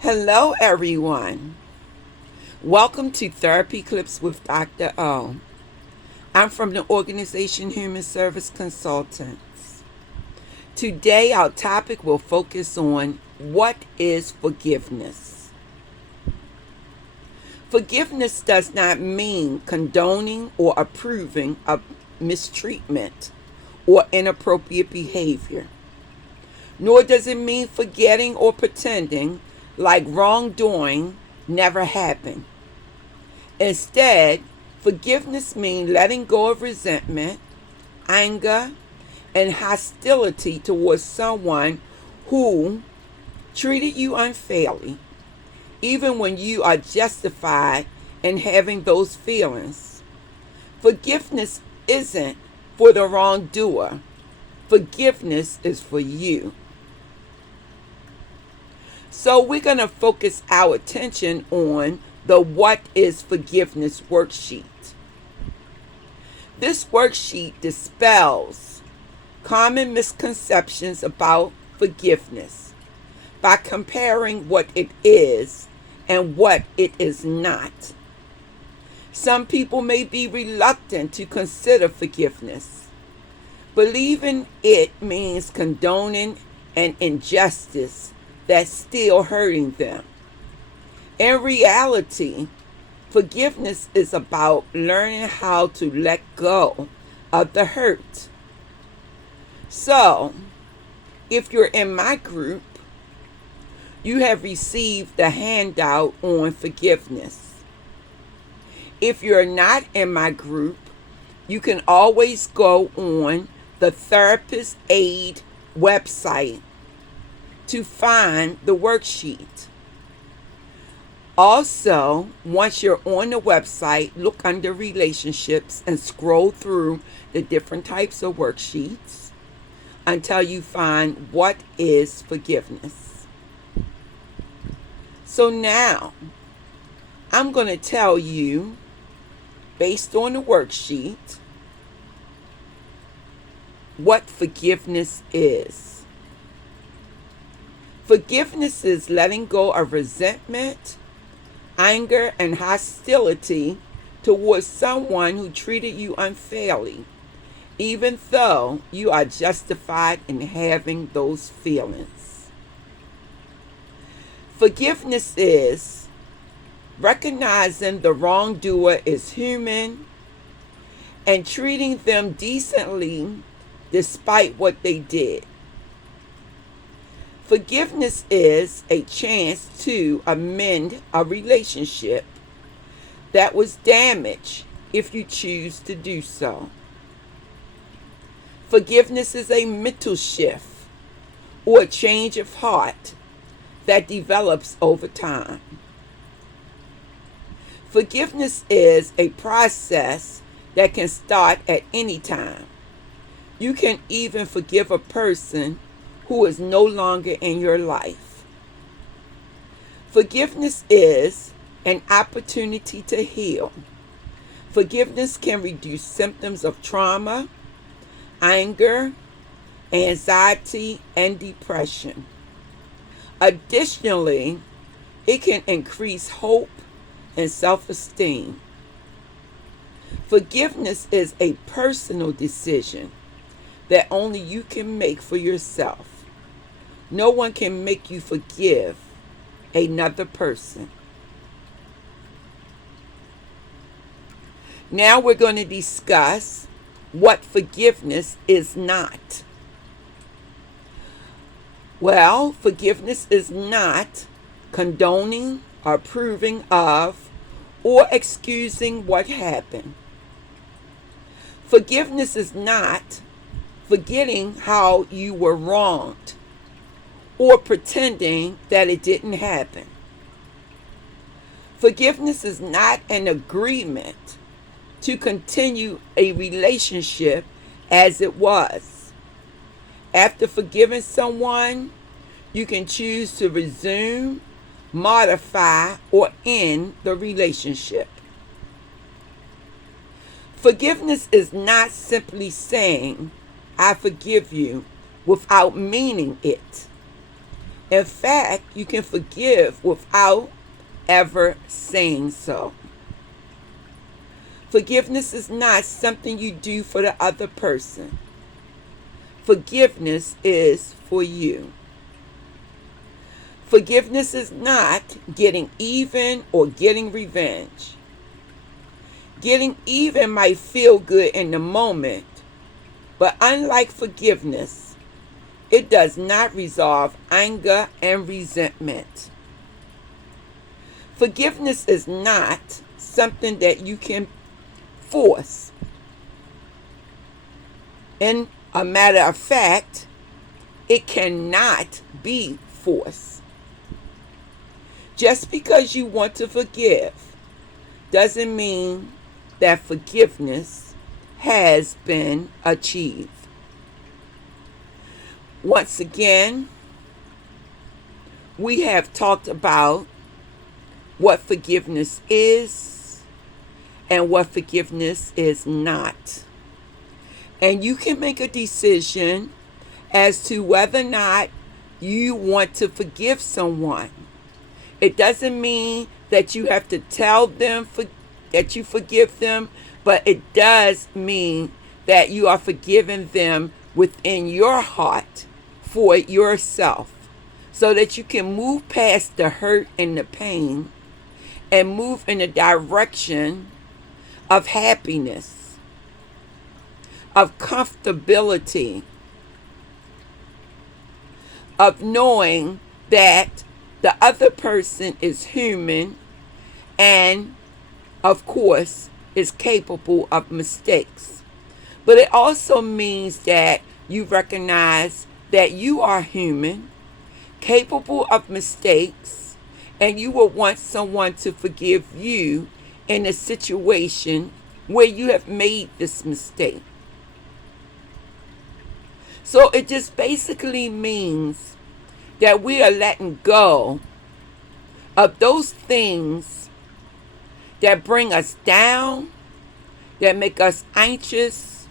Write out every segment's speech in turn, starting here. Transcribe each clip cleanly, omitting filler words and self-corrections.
Hello, everyone. Welcome to Therapy Clips with Dr. O. I'm from the organization Human Service Consultants. Today, our topic will focus on what is forgiveness. Forgiveness does not mean condoning or approving of mistreatment or inappropriate behavior, nor does it mean forgetting or pretending like wrongdoing never happened. Instead, forgiveness means letting go of resentment, anger, and hostility towards someone who treated you unfairly, even when you are justified in having those feelings. Forgiveness isn't for the wrongdoer, forgiveness is for you. So we're going to focus our attention on the What is Forgiveness worksheet. This worksheet dispels common misconceptions about forgiveness by comparing what it is and what it is not. Some people may be reluctant to consider forgiveness. Believing it means condoning an injustice that's still hurting them. In reality, forgiveness is about learning how to let go of the hurt. So, if you're in my group, you have received the handout on forgiveness. If you're not in my group, you can always go on the Therapist Aid website to find the worksheet. Also, once you're on the website, look under relationships and scroll through the different types of worksheets until you find what is forgiveness. So now, I'm going to tell you, based on the worksheet, what forgiveness is. Forgiveness is letting go of resentment, anger, and hostility towards someone who treated you unfairly, even though you are justified in having those feelings. Forgiveness is recognizing the wrongdoer is human and treating them decently despite what they did. Forgiveness is a chance to amend a relationship that was damaged if you choose to do so. Forgiveness is a mental shift or a change of heart that develops over time. Forgiveness is a process that can start at any time. You can even forgive a person who is no longer in your life. Forgiveness is an opportunity to heal. Forgiveness can reduce symptoms of trauma, anger, anxiety, and depression. Additionally, it can increase hope and self-esteem. Forgiveness is a personal decision that only you can make for yourself. No one can make you forgive another person. Now we're going to discuss what forgiveness is not. Well, forgiveness is not condoning, approving of, or excusing what happened. Forgiveness is not forgetting how you were wronged or pretending that it didn't happen. Forgiveness is not an agreement to continue a relationship as it was. After forgiving someone, you can choose to resume, modify, or end the relationship. Forgiveness is not simply saying, I forgive you, without meaning it. In fact, you can forgive without ever saying so. Forgiveness is not something you do for the other person. Forgiveness is for you. Forgiveness is not getting even or getting revenge. Getting even might feel good in the moment, but unlike forgiveness, it does not resolve anger and resentment. Forgiveness is not something that you can force. In a matter of fact, it cannot be forced. Just because you want to forgive doesn't mean that forgiveness has been achieved. Once again, we have talked about what forgiveness is and what forgiveness is not. And you can make a decision as to whether or not you want to forgive someone. It doesn't mean that you have to tell them that you forgive them, but it does mean that you are forgiving them within your heart for yourself, so that you can move past the hurt and the pain and move in the direction of happiness, of comfortability, of knowing that the other person is human and, of course, is capable of mistakes. But it also means that you recognize that you are human, capable of mistakes, and you will want someone to forgive you in a situation where you have made this mistake. So it just basically means that we are letting go of those things that bring us down, that make us anxious,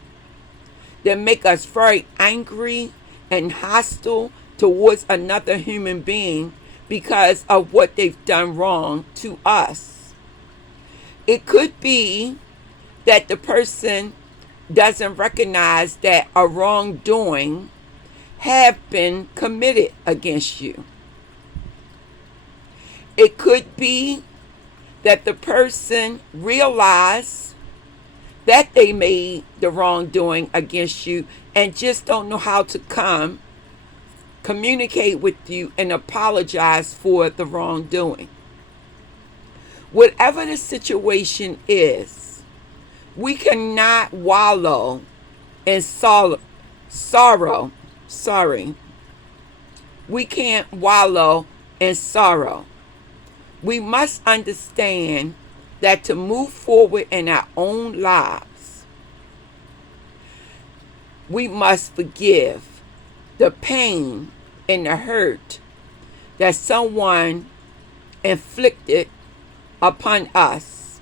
that make us very angry and hostile towards another human being because of what they've done wrong to us. It could be that the person doesn't recognize that a wrongdoing have been committed against you. It could be that the person realized that they made the wrongdoing against you and just don't know how to communicate with you and apologize for the wrongdoing. Whatever the situation is, we cannot wallow in sorrow. We can't wallow in sorrow. We must understand that to move forward in our own lives, we must forgive the pain and the hurt that someone inflicted upon us.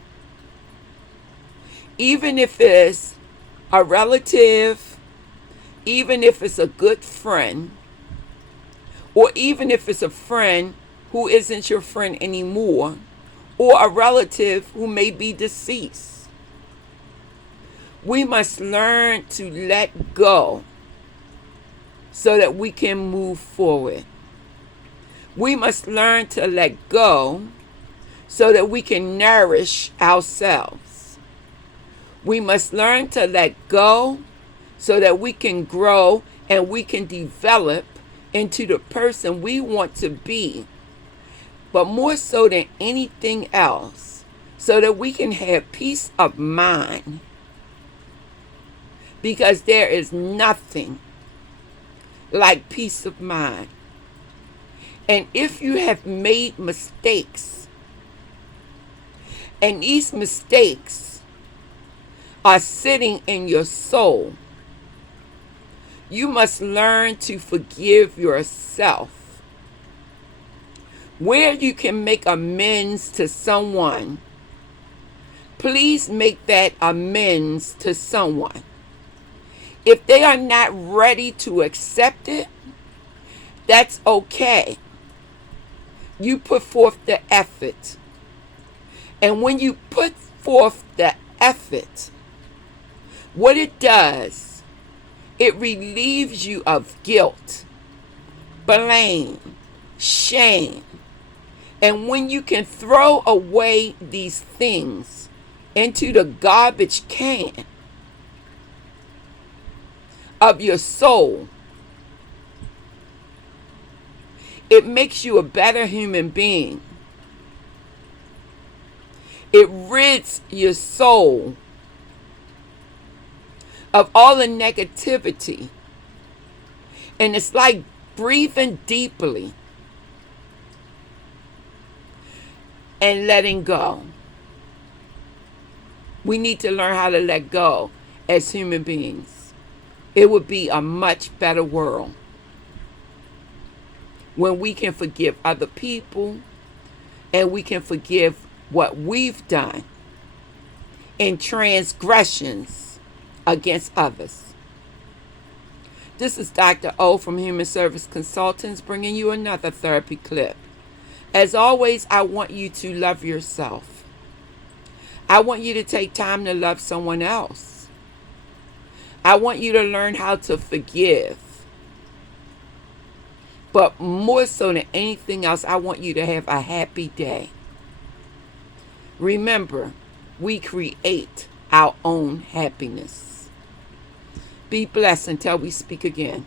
Even if it's a relative, even if it's a good friend, or even if it's a friend who isn't your friend anymore, or a relative who may be deceased. We must learn to let go so that we can move forward. We must learn to let go so that we can nourish ourselves. We must learn to let go so that we can grow and we can develop into the person we want to be, but more so than anything else, so that we can have peace of mind. Because there is nothing like peace of mind. And if you have made mistakes, and these mistakes are sitting in your soul, you must learn to forgive yourself. Where you can make amends to someone, please make that amends to someone. If they are not ready to accept it, that's okay. You put forth the effort. And when you put forth the effort, what it does, it relieves you of guilt, blame, shame. And when you can throw away these things into the garbage can of your soul, it makes you a better human being. It rids your soul of all the negativity. And it's like breathing deeply and letting go. We need to learn how to let go as human beings. It would be a much better world when we can forgive other people and we can forgive what we've done in transgressions against others. This is Dr. O from Human Service Consultants bringing you another therapy clip. As always, I want you to love yourself. I want you to take time to love someone else. I want you to learn how to forgive. But more so than anything else, I want you to have a happy day. Remember, we create our own happiness. Be blessed until we speak again.